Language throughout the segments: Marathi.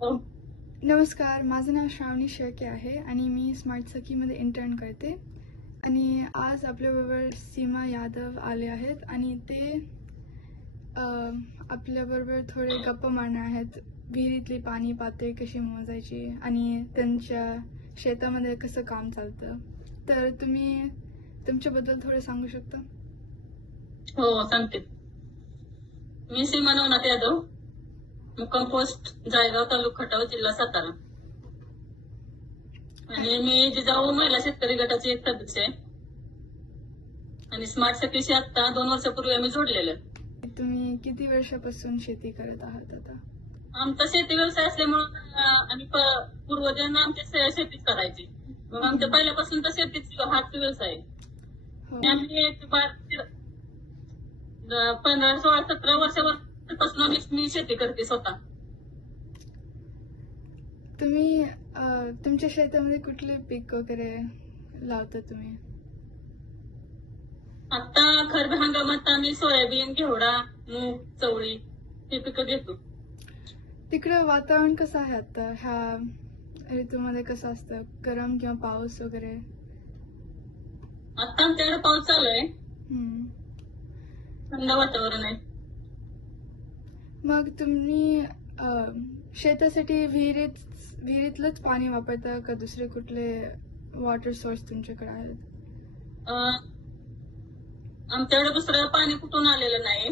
हो. नमस्कार, माझं नाव श्रावणी शेळके आहे आणि मी स्मार्ट सखीमध्ये इंटर्न करते. आणि आज आपल्याबरोबर सीमा यादव आले आहेत आणि ते आपल्याबरोबर थोडे गप्पा मारणार आहेत. विहिरीतली पाणी पातळी कशी मोजायची आणि त्यांच्या शेतामध्ये कसं काम चालतं. तर तुम्ही तुमच्याबद्दल थोडं सांगू शकता? हो, सांगते. मी सीमा नवनाथ यादव, मुक्काम पोस्ट जायगाव, तालुका खटाव, जिल्हा सातारा. आणि मी जिजाऊ महिला शेतकरी गटाची एक सदस्य आहे. आणि स्मार्ट सखीशी आता 2 वर्षापूर्वी आम्ही जोडलेलं आहे. तुम्ही किती वर्षापासून शेती करत आहात आता? आमचा शेती व्यवसाय असल्यामुळे आम्ही पूर्वजन आमच्या शेतीच करायची. मग आमच्या पहिल्यापासून तर शेतीच हाच व्यवसाय आहे. हो. आम्ही 15, 16, 17 वर्षापासून मी शेती करते स्वतः. तुम्ही तुमच्या शेतामध्ये कुठले पीक वगैरे लावता तुम्ही? आता खरीप हंगामात आम्ही सोयाबीन, घेवडा, मूग, चवळी हे पिकं घेतो. तिकडं वातावरण कसं आहे आता ह्या ऋतूमध्ये? कसं असतं, गरम किंवा पाऊस वगैरे? आता आमच्याकडे पाऊस चालू आहे, हम्म. थंड वातावरण आहे. मग तुम्ही शेतासाठी विहिरीतलंच पाणी वापरता का दुसरे कुठले वॉटर सोर्स तुमच्याकडे आहेत? आमच्याकडे दुसरं पाणी कुठून आलेलं नाही.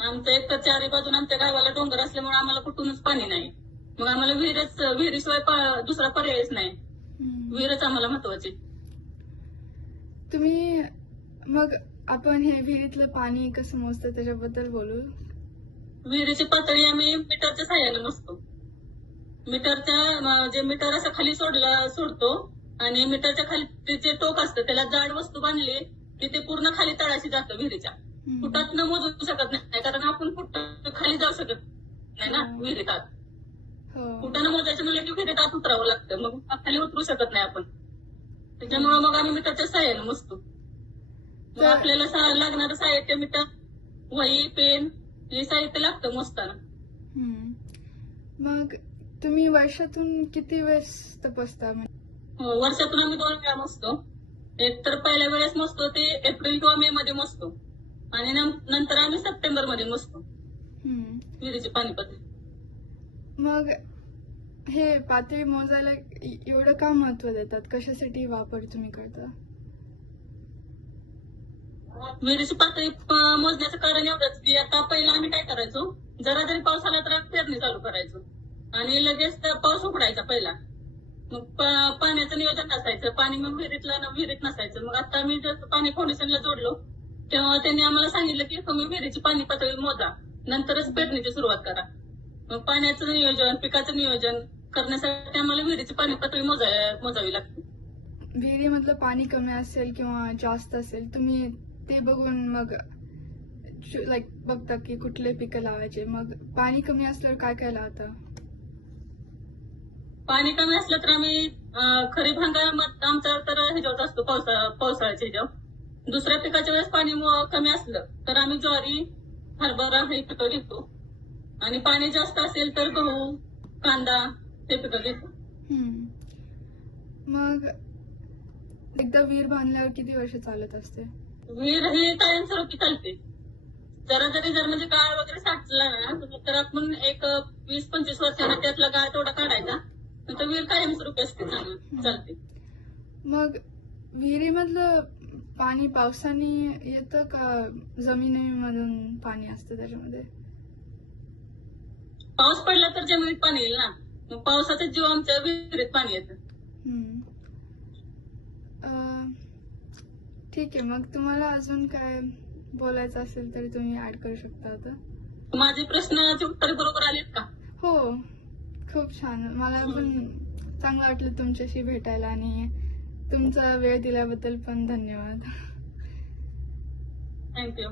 आमचं एक तर चारी बाजून आमच्या गावाला डोंगर असल्यामुळे आम्हाला कुठूनच पाणी नाही. मग आम्हाला विहिरीशिवाय दुसरा पर्यायच नाही. विहीरच आम्हाला महत्वाची. तुम्ही मग आपण हे विहिरीतलं पाणी कसं मोजतं त्याच्याबद्दल बोलू. विहिरीची पातळी आम्ही मीटरच्या साह्याने मोजतो. मीटरच्या जे मीटर असं खाली सोडतो आणि मीटरच्या खाली जे टोक असतं त्याला जाड वस्तू बांधली की ते पूर्ण खाली तळाशी जातं विहिरीच्या. फुटात न मोजू शकत नाही, कारण आपण फुट खाली जाऊ शकत नाही ना विहिरीत आत. फुटानं मोजायचं म्हणजे की विहिरीत आत उतरावं लागतं, मग खाली उतरू शकत नाही आपण. त्याच्यामुळे मग आम्ही मीटरच्या साह्याने मोजतो. मग आपल्याला लागणारं साहित्य मीटर, वही, पेन हे साहित्य लागतं मोजताना. मग तुम्ही वर्षातून किती वेळेस तपासता? हो, वर्षातून आम्ही 2 वेळा मोजतो. एक तर पहिल्या वेळेस मोजतो ते एप्रिल किंवा मे मध्ये मोजतो आणि नंतर आम्ही सप्टेंबर मध्ये मोजतो विहिरीची पाणी पातळी. मग हे पातळी मोजायला एवढं का महत्व देतात? कशासाठी वापर तुम्ही करता? विहिरीची पातळी मोजण्याचं कारण एवढंच की आता पहिला आम्ही काय करायचो, जरा जरी पाऊस आला तर पेरणी चालू करायचो आणि लगेच पाऊस उघडायचा पहिला. मग पाण्याचं नियोजन नसायचं, पाणी मग विहिरीत नसायचं. मग आता आम्ही जर पाणी फाउंडेशनला जोडलो तेव्हा त्यांनी आम्हाला सांगितलं की तुम्ही विहिरीची पाणी पातळी मोजा, नंतरच पेरणीची सुरुवात करा. मग पाण्याचं नियोजन, पिकाचं नियोजन करण्यासाठी आम्हाला विहिरीची पाणी पातळी मोजावी लागते. विहिरीमधलं पाणी कमी असेल किंवा जास्त असेल, तुम्ही ते बघून मग बघता की कुठले पिकं लावायचे. मग पाणी कमी असल्यावर काय काय लावता? पाणी कमी असलं तर आम्ही खरीप हंगामात आमचा तर ह्याच्यावर असतो पावसाळ्याच्या ह्याच्यावर. दुसऱ्या पिकाच्या वेळेस पाणी कमी असलं तर आम्ही ज्वारी, हरभरा हे पिकं घेतो आणि पाणी जास्त असेल तर गहू, कांदा हे पिकं घेतो. मग एकदा विहीर बांधल्यावर किती वर्ष चालत असते? विहीर ही कायमस्वरूपी चालते. जर म्हणजे गाळ वगैरे साठला ना तर आपण एक 20-25 वर्षांना त्यातला गाळ तेवढा काढायचा, नंतर विहीर कायमस्वरूपी असते, चालते. मग विहिरीमधलं पाणी पावसाने येतं का जमिनीमधून पाणी असतं त्याच्यामध्ये? पाऊस पडला तर जमिनीत पाणी येईल ना, मग पावसाचा जीव आमच्या विहिरीत पाणी येतं. ठीक आहे. मग तुम्हाला अजून काय बोलायचं असेल तरी तुम्ही ऍड करू शकता आता. माझे प्रश्नाची उत्तरे बरोबर आलीत का? हो, खूप छान. मला पण चांगलं वाटलं तुमच्याशी भेटायला आणि तुमचा वेळ दिल्याबद्दल पण धन्यवाद. थँक्यू.